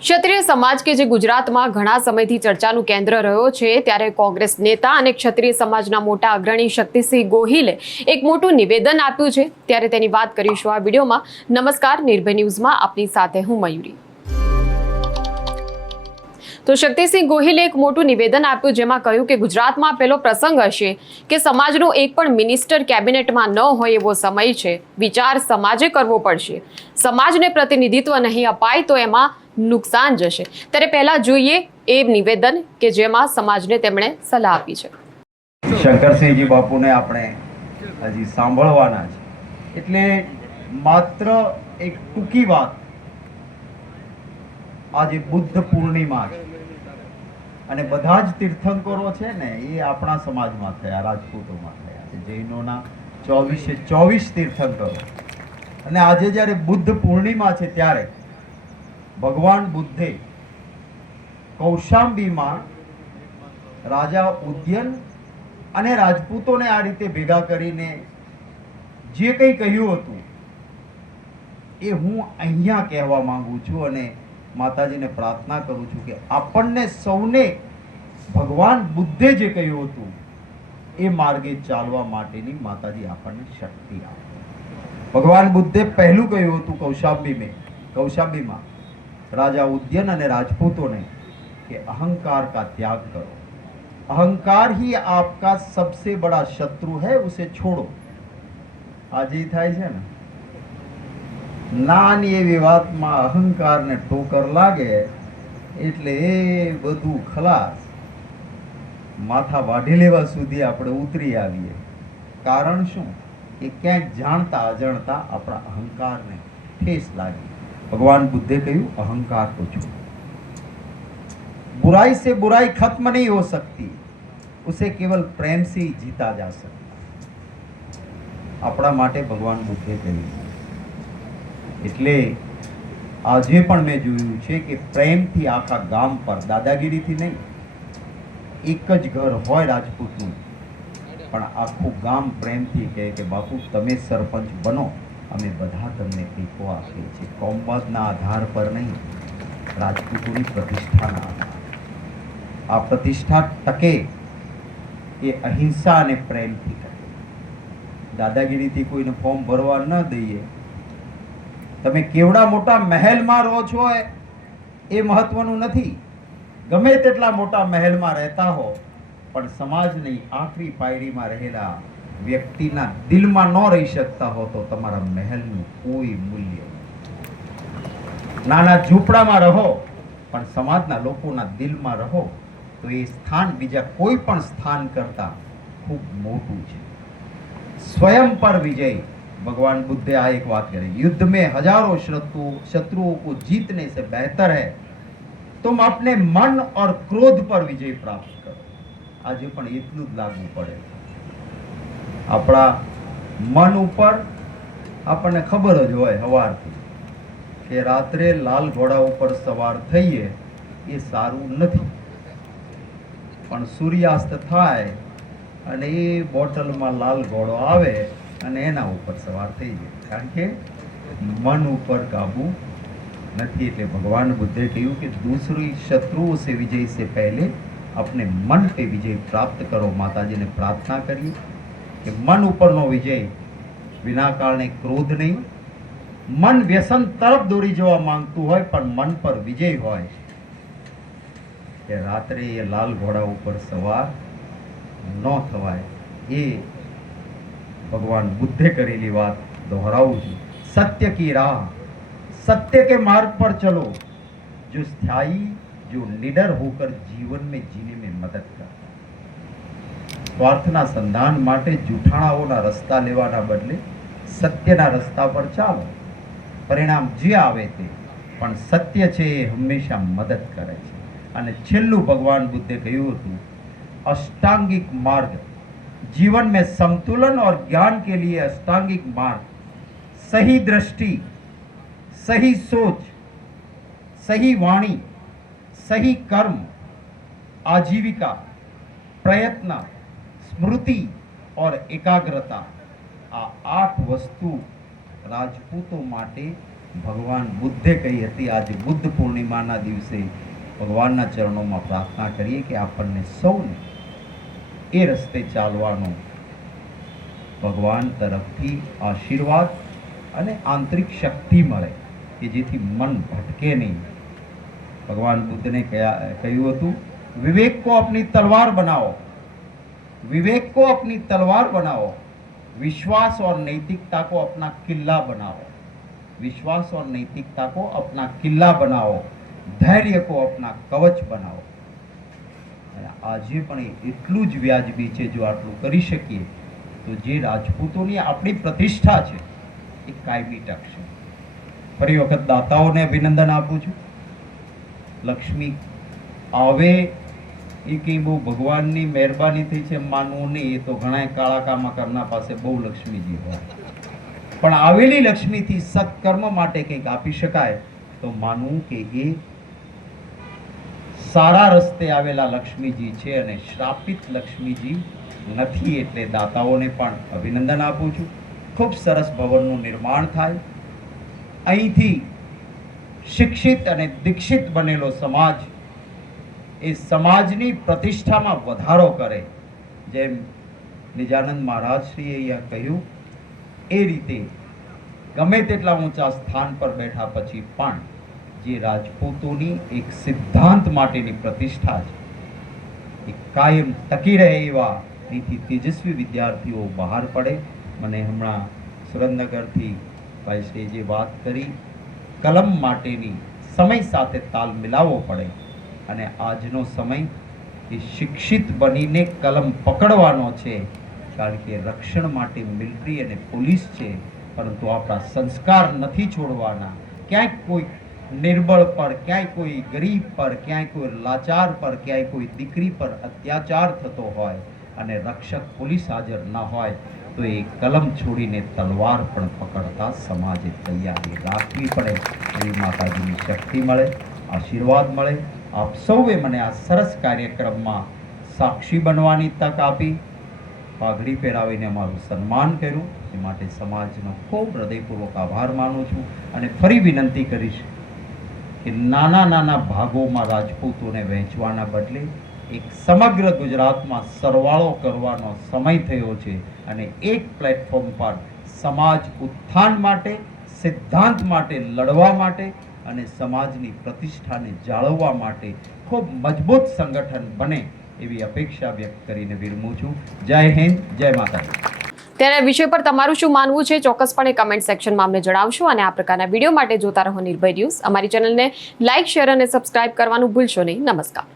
ક્ષત્રિય સમાજ કે જે ગુજરાતમાં ઘણા સમયથી ચર્ચાનું કેન્દ્ર રહ્યો છે, ત્યારે કોંગ્રેસ નેતા અને ક્ષત્રિય સમાજના મોટા અગ્રણી શક્તિસિંહ ગોહિલે એક મોટું નિવેદન આપ્યું છે, ત્યારે તેની વાત કરીશું આ વિડીયોમાં। નમસ્કાર, નિર્ભય ન્યૂઝમાં આપની સાથે હું મયુરી। તો શક્તિસિંહ ગોહિલે એક મોટું નિવેદન આપ્યું, જેમાં કહ્યું કે ગુજરાતમાં પહેલો પ્રસંગ હશે કે સમાજનો એક પણ મિનિસ્ટર કેબિનેટમાં ન હોય એવો સમય છે। વિચાર સમાજે કરવો પડશે। સમાજને પ્રતિનિધિત્વ નહીં અપાય તો એમાં નુકસાન જશે। ત્યારે પહેલા જોઈએ એ નિવેદન કે જેમાં સમાજને તેમણે સલાહ આપી છે। શંકરસિંહજી બાપુને આપણે હજી સાંભળવાના છે, એટલે માત્ર એક ટૂંકી વાત। આજે બુદ્ધ પૂર્ણિમા છે અને બધા જ તીર્થંકરો છે ને એ આપણા સમાજમાં થયા, રાજપૂતોમાં થયા છે। જૈનોના 24 તીર્થંકરો, અને આજે જ્યારે બુદ્ધ પૂર્ણિમા છે ત્યારે ભગવાન બુદ્ધે કૌશાંબીમાં રાજા ઉદયન અને રાજપૂતોને આ રીતે ભેગા કરીને જે કંઈ કહ્યું હતું એ હું અહીંયા કહેવા માંગુ છું, અને માતાજીને પ્રાર્થના કરું છું કે આપણને સૌને ભગવાન બુદ્ધે જે કહ્યું હતું એ માર્ગે ચાલવા માટેની માતાજી આપણને શક્તિ આપે। ભગવાન બુદ્ધે પહેલું કહ્યું હતું કૌશાંબીમાં राजा उद्यन અને राजपूतों ने कि अहंकार का त्याग करो, अहंकार ही आपका सबसे बड़ा शत्रु है, उसे छोड़ो। आज ही થાય છે ને, નાની એવી વાતમાં અહંકારને ટોકર લાગે એટલે એ બધું ખલાસ, માથા વાઢી લેવા સુધી આપણે ઉતરી આવીએ। કારણ શું કે ક્યાંક જાણતા અજાણતા આપણા અહંકારને ઠેસ લાગી। भगवान बुद्धे कहूं अहंकार को छोड़ो। बुराई से बुराई खत्म नहीं हो सकती, उसे केवल प्रेम से ही जीता जा सकता। अपना माटे भगवान बुद्धे कहूं એટલે આજે પણ મેં જોયું છે કે પ્રેમથી આખા ગામ પર, દાદાગીરીથી નહીં, એક જ ઘર હોય રાજપૂતનું પણ આખું ગામ પ્રેમથી કહે કે બાપુ તમે સરપંચ બનો, અમે બધા તમને ટેકો આપીએ છીએ। કોમવાદના આધાર પર નહીં, રાજપૂતોની પ્રતિષ્ઠાના આધાર। આ પ્રતિષ્ઠા ટકે એ અહિંસા અને પ્રેમથી ટકે। દાદાગીરીથી કોઈને ફોર્મ ભરવા ન દઈએ। તમે કેવડા મોટા મહેલમાં રહો છો એ મહત્વનું નથી, ગમે તેટલા મોટા મહેલમાં રહેતા હો પણ સમાજની આખરી પાયરીમાં રહેલા વ્યક્તિના દિલમાં ન રહી શકતા હો તો તમારા મહેલનું કોઈ મૂલ્ય નથી। નાના ઝૂંપડામાં રહો પણ સમાજના લોકોના દિલમાં રહો તો એ સ્થાન બીજા કોઈ પણ સ્થાન કરતા ખૂબ મોટું છે। स्वयं पर विजय, भगवान बुद्धे आ एक बात करें, युद्ध में हजारों शत्रुओं को जीतने से बेहतर है तुम अपने मन और क्रोध पर विजय प्राप्त करो। આજે પણ એટલું જ લાગુ પડે। આપણા મન ઉપર આપણને ખબર જ હોય સવારથી કે રાત્રે લાલ ઘોડા ઉપર સવાર થઈએ એ સારું નથી, પણ સૂર્યાસ્ત થાય અને એ બોટલમાં લાલ ઘોડો આવે અને એના ઉપર સવાર થઈ જાય, કારણ કે મન ઉપર કાબू નથી। એટલે ભગવાન બુદ્ધે કહ્યું કે दूसरी शत्रुओं से विजय से पहले अपने मन पे विजय प्राप्त करो। माताजी ने प्रार्थना करी कि मन ઉપરનો વિજય, વિના કારણે ક્રોધ નહીં। મન વ્યસન તરફ દોડી જવા માંગતું હોય પણ મન પર વિજય હોય કે રાત્રે એ લાલ ઘોડા ઉપર સવાર ન થવાય। એ ભગવાન બુદ્ધે કરેલી વાત દોહરાવું છું। સત્ય की राह, सत्य के मार्ग पर चलो, जो स्थायी, जो निडर होकर जीवन में जीने में मदद करता। સ્વાર્થના સંધાન માટે જૂઠાણાઓના રસ્તા લેવાના બદલે સત્યના રસ્તા પર ચાલો, પરિણામ જે આવે તે, પણ સત્ય છે એ હંમેશા મદદ કરે છે। અને છેલ્લું ભગવાન બુદ્ધે કહ્યું હતું अष्टांगिक मार्ग, जीवन में संतुलन और ज्ञान के लिए अष्टांगिक मार्ग, सही दृष्टि, सही सोच, सही वाणी, सही कर्म, आजीविका, प्रयत्न, स्मृति और एकाग्रता, आ 8 वस्तु राजपूतों माटे ભગવાન બુદ્ધે કહી હતી. આજે બુદ્ધ પૂર્ણિમાના દિવસે ભગવાનના ચરણોમાં પ્રાર્થના કરીએ કે આપણને સૌને એ રસ્તે ચાલવાનો ભગવાન તરફથી આશીર્વાદ અને આંતરિક શક્તિ મળે કે જેથી મન ભટકે નહીં. ભગવાન બુદ્ધને કહ્યું હતું, વિવેક को अपनी तलवार बनाओ, विवेक को अपनी तलवार बनाओ, विश्वास और नैतिकता को अपना किला बनाओ, विश्वास और नैतिकता को अपना किला बनाओ, धैर्य को अपना कवच बनाओ. આજે પણ એટલું જ વ્યાજબી છે. જો આટલું કરી શકીએ તો જે રાજપૂતોની આપણી પ્રતિષ્ઠા છે એ કાયમી ટકશે. ફરી વખત દાતાઓને અભિનંદન આપું છું. લક્ષ્મી આવે એ કંઈ બહુ ભગવાનની મહેરબાની થઈ છે માનવું નહીં. એ તો ઘણા કાળા કામા કરના પાસે બહુ લક્ષ્મીજી હોય, પણ આવેલી લક્ષ્મીથી સત્કર્મ માટે કંઈક આપી શકાય તો માનવું કે એ સારા રસ્તે આવેલા લક્ષ્મીજી છે અને શ્રાપિત લક્ષ્મીજી નથી. એટલે દાતાઓને પણ અભિનંદન આપું છું. ખૂબ સરસ ભવનનું નિર્માણ થાય. અહીંથી શિક્ષિત અને દીક્ષિત બનેલો સમાજ એ સમાજની પ્રતિષ્ઠામાં વધારો કરે. જેમ નિજાનંદ મહારાજશ્રીએ અહીંયા કહ્યું એ રીતે ગમે તેટલા ઊંચા સ્થાન પર બેઠા પછી પણ જે રાજપૂતોની એક સિદ્ધાંત માટેની પ્રતિષ્ઠા છે એ કાયમ ટકી રહે એવા અહીંથી તેજસ્વી વિદ્યાર્થીઓ બહાર પડે. મને હમણાં સુરેન્દ્રનગરથી ભાઈશ્રીએ જે વાત કરી, કલમ માટેની સમય સાથે તાલ મિલાવવો પડે અને આજનો સમય એ શિક્ષિત બનીને કલમ પકડવાનો છે. કારણ કે રક્ષણ માટે મિલિટરી અને પોલીસ છે, પરંતુ આપણા સંસ્કાર નથી છોડવાના. ક્યાંક કોઈ નિર્બળ પર, ક્યાંય કોઈ ગરીબ પર, ક્યાંય કોઈ લાચાર પર, ક્યાંય કોઈ દીકરી પર અત્યાચાર થતો હોય અને રક્ષક પોલીસ હાજર ન હોય તો એ કલમ છોડીને તલવાર પણ પકડતા સમાજે તૈયારી રાખવી પડે. એવી માતાજીની શક્તિ મળે, આશીર્વાદ મળે. આપ સૌએ મને આ સરસ કાર્યક્રમમાં સાક્ષી બનવાની તક આપી, પાઘડી પહેરાવીને અમારું સન્માન કર્યું. એ માટે સમાજનો ખૂબ હૃદયપૂર્વક આભાર માનું છું અને ફરી વિનંતી કરીશ કે નાના નાના ભાગોમાં રાજપૂતોને વહેંચવાના બદલે એક સમગ્ર ગુજરાતમાં સરવાળો કરવાનો સમય થયો છે અને એક પ્લેટફોર્મ પર સમાજ ઉત્થાન માટે, સિદ્ધાંત માટે લડવા માટે અને સમાજની પ્રતિષ્ઠાને જાળવવા માટે ખૂબ મજબૂત સંગઠન બને એવી અપેક્ષા વ્યક્ત કરીને વિરમું છું. જય હિન્દ, જય માતાજી. ત્યારે વિષય પર તમારું શું માનવું છે ચોક્કસપણે કમેન્ટ સેક્શનમાં અમને જણાવશો અને આ પ્રકારના વિડીયો માટે જોતા રહો નિર્ભય ન્યૂઝ. અમારી ચેનલને લાઇક, શેર અને સબસ્ક્રાઇબ કરવાનું ભૂલશો નહીં. નમસ્કાર.